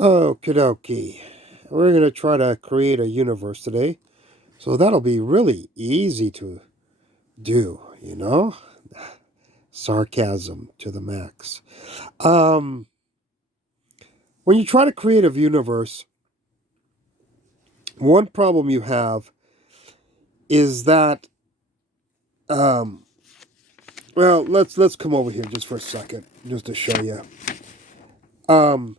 Okie dokie. We're going to try to create a universe today. So that'll be really easy to do. Sarcasm to the max. Um, when you try to create a universe, one problem you have is that, um, well, let's come over here just for a second, just to show you. Um,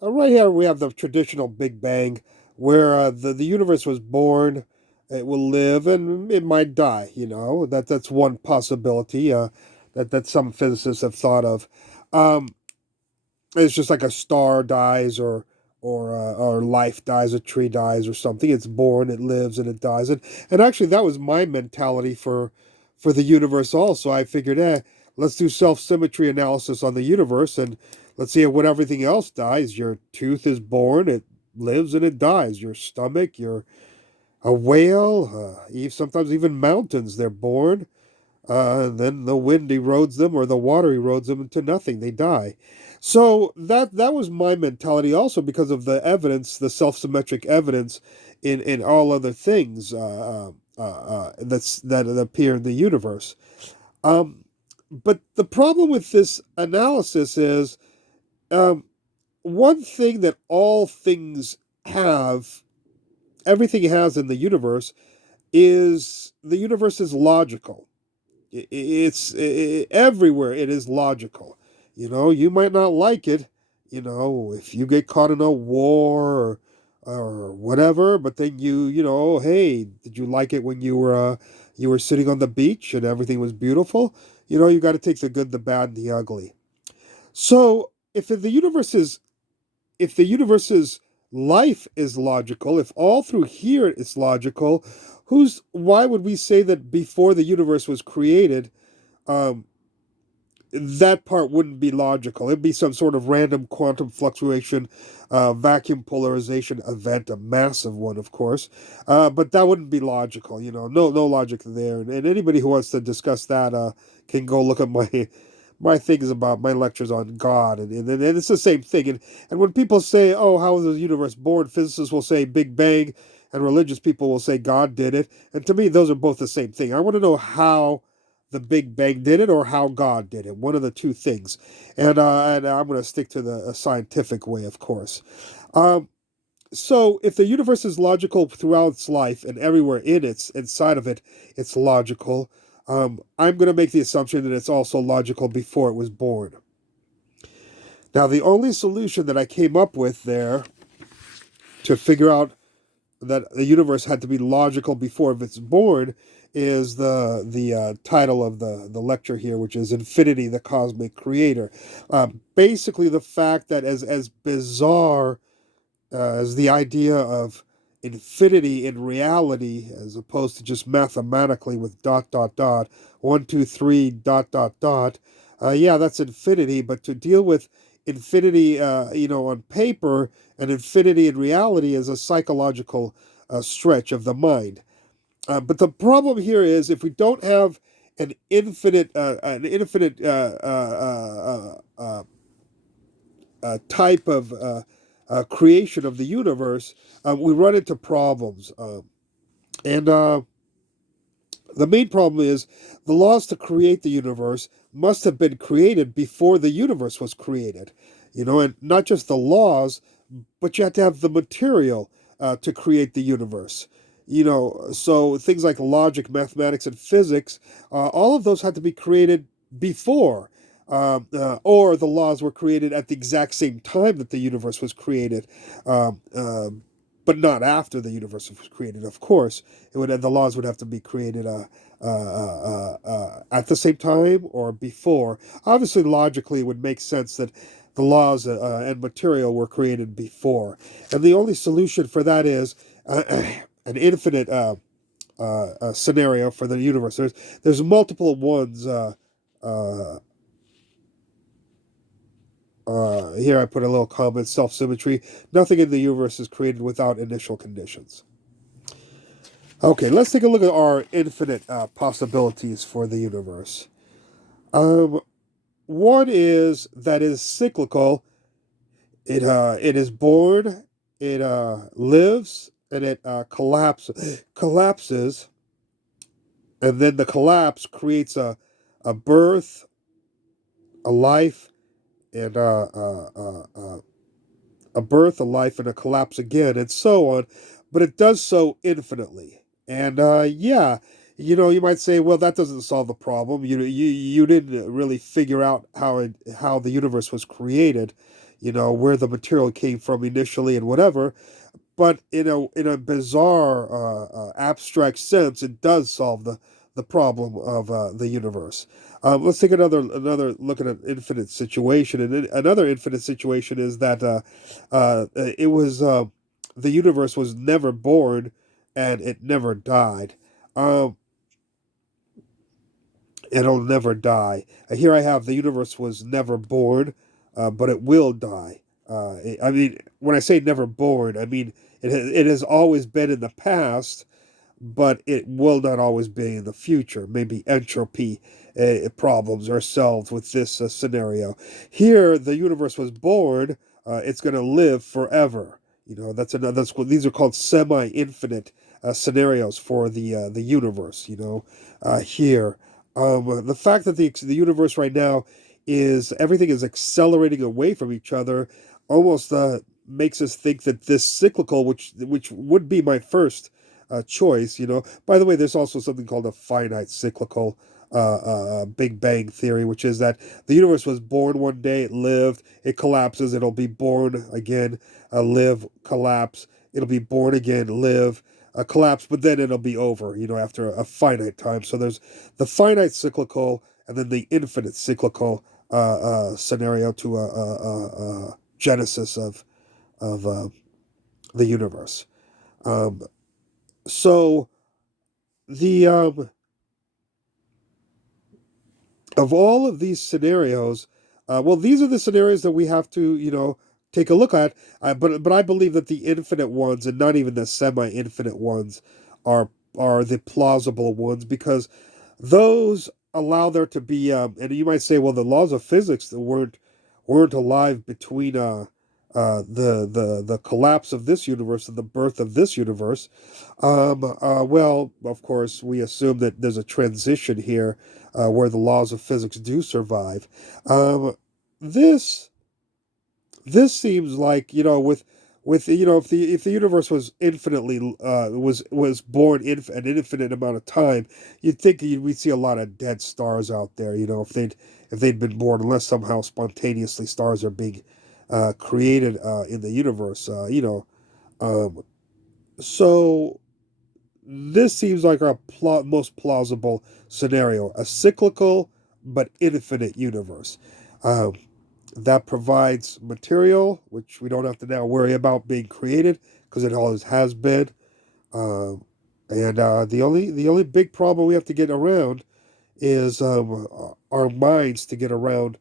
right here we have the traditional Big Bang, where the universe was born, it will live, and it might die. That's one possibility that some physicists have thought of. Um, it's just like a star dies, or life dies, a tree dies, or something. It's born, it lives, and it dies. And actually, that was my mentality for the universe. Also, I figured, let's do self symmetry analysis on the universe, and let's see when everything else dies. Your tooth is born, it lives, and it dies. Your stomach, your a whale, sometimes even mountains. They're born, and then the wind erodes them or the water erodes them into nothing. They die. So that was my mentality also because of the evidence, the self-symmetric evidence in all other things that appear in the universe. Um, but the problem with this analysis is um, one thing that all things have, everything has in the universe, is the universe is logical. It's everywhere. It is logical. You might not like it. If you get caught in a war or whatever, but then hey, did you like it when you were sitting on the beach and everything was beautiful? You got to take the good, the bad, and the ugly. So if the universe's life is logical, if all through here it's logical, why would we say that before the universe was created, um, that part wouldn't be logical? It'd be some sort of random quantum fluctuation, vacuum polarization event, a massive one, of course. But that wouldn't be logical. No logic there. And anybody who wants to discuss that can go look at my things about my lectures on God, and it's the same thing. And when people say, "Oh, how was the universe born?" physicists will say Big Bang, and religious people will say God did it. And to me, those are both the same thing. I want to know how the Big Bang did it or how God did it. One of the two things. And I'm going to stick to the scientific way, of course. Um, so if the universe is logical throughout its life and everywhere inside of it, it's logical. I'm going to make the assumption that it's also logical before it was born. Now, the only solution that I came up with there to figure out that the universe had to be logical before it's born is the title of the lecture here, which is Infinity, the Cosmic Creator. Basically, the fact that as bizarre as the idea of infinity in reality, as opposed to just mathematically with dot dot dot, 1 2 3 dot dot dot. Yeah, that's infinity. But to deal with infinity, on paper, and infinity in reality is a psychological stretch of the mind. But the problem here is if we don't have an infinite type of creation of the universe, we run into problems. And the main problem is the laws to create the universe must have been created before the universe was created. And not just the laws, but you have to have the material to create the universe. So things like logic, mathematics, and physics, all of those had to be created before, or the laws were created at the exact same time that the universe was created, um, um, but not after the universe was created. Of course, the laws would have to be created at the same time or before. Obviously, logically, it would make sense that the laws and material were created before, and the only solution for that is an infinite scenario for the universe. There's multiple ones. Uh, Here I put a little comment: self-symmetry. Nothing in the universe is created without initial conditions. Okay, let's take a look at our infinite possibilities for the universe. Um, One is that is cyclical, It is born, it lives, and it collapses, and then the collapse creates a birth, a life, and a birth, a life, and a collapse again, and so on. But it does so infinitely. And yeah, you might say, well, that doesn't solve the problem. You didn't really figure out how the universe was created, where the material came from initially and whatever. But in a bizarre, abstract sense, it does solve the problem of the universe. Let's take another look at an infinite situation. And another infinite situation is that it was the universe was never born and it never died. Um, It'll never die. Here I have the universe was never born, but it will die. I mean, when I say never born, I mean it has always been in the past, but it will not always be in the future. Maybe entropy problems are solved with this scenario. Here, the universe was born. It's going to live forever. That's another. That's what these are called semi-infinite scenarios for the universe. Here, the fact that the universe right now is everything is accelerating away from each other, almost makes us think that this cyclical, which would be my first choice. By the way, there's also something called a finite cyclical Big Bang theory, which is that the universe was born one day, it lived, it collapses, it'll be born again, live, collapse, it'll be born again, live, collapse, but then it'll be over, after a finite time. So there's the finite cyclical and then the infinite cyclical scenario to a genesis of the universe. Um, so the of all of these scenarios, well, these are the scenarios that we have to, take a look at. But I believe that the infinite ones, and not even the semi-infinite ones, are are the plausible ones because those allow there to be. And you might say, well, the laws of physics that weren't alive between the collapse of this universe and the birth of this universe. Well, of course, we assume that there's a transition here where the laws of physics do survive. Um, this this seems like with if the universe was infinitely was born in an infinite amount of time, you'd think we'd see a lot of dead stars out there. If they'd been born, unless somehow spontaneously stars are being created in the universe. Um, so this seems like our most plausible scenario: a cyclical but infinite universe. Um, that provides material, which we don't have to now worry about being created because it always has been. Um, and the only big problem we have to get around is our minds to get around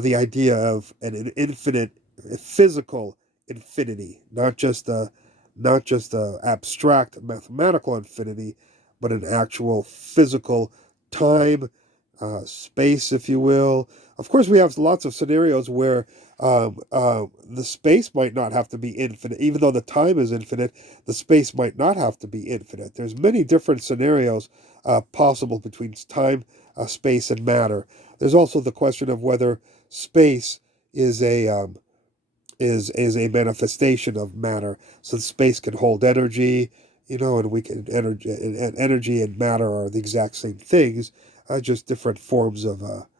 the idea of an infinite physical infinity, not just a abstract mathematical infinity, but an actual physical time, space, if you will. Of course, we have lots of scenarios where the space might not have to be infinite, even though the time is infinite. The space might not have to be infinite. There's many different scenarios possible between time, space, and matter. There's also the question of whether space is a manifestation of matter. So space can hold energy, and we can energy and matter are the exact same things, just different forms of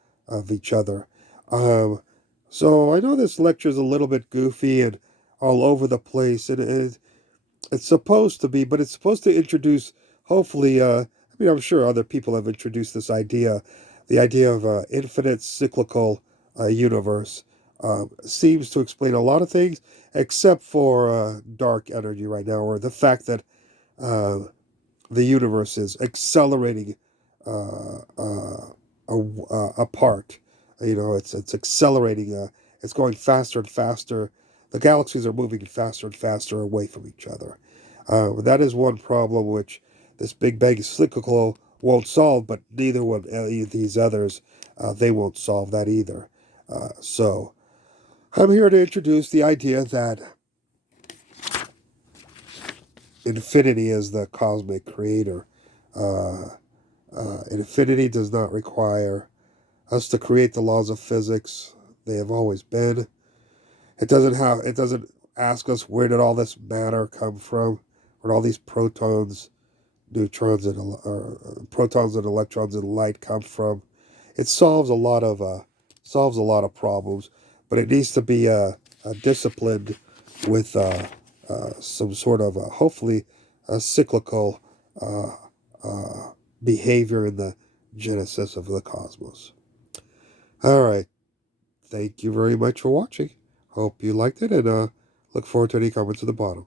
each other. Um, so I know this lecture is a little bit goofy and all over the place, and it's supposed to be, but it's supposed to introduce, hopefully, I mean, I'm sure other people have introduced this idea, the idea of an infinite cyclical universe. Seems to explain a lot of things, except for dark energy right now, or the fact that uh, the universe is accelerating uh, uh, apart. It's accelerating. It's going faster and faster. The galaxies are moving faster and faster away from each other. That is one problem which this Big Bang cyclical won't solve, but neither will any of these others. They won't solve that either. So I'm here to introduce the idea that infinity is the cosmic creator. Uh, Infinity does not require us to create the laws of physics. They have always been. It doesn't ask us where did all this matter come from, where all these protons, neutrons, and protons and electrons and light come from. It solves a lot of problems, but it needs to be disciplined with some sort of hopefully a cyclical uh, uh, behavior in the genesis of the cosmos. All right. Thank you very much for watching. Hope you liked it, and look forward to any comments at the bottom.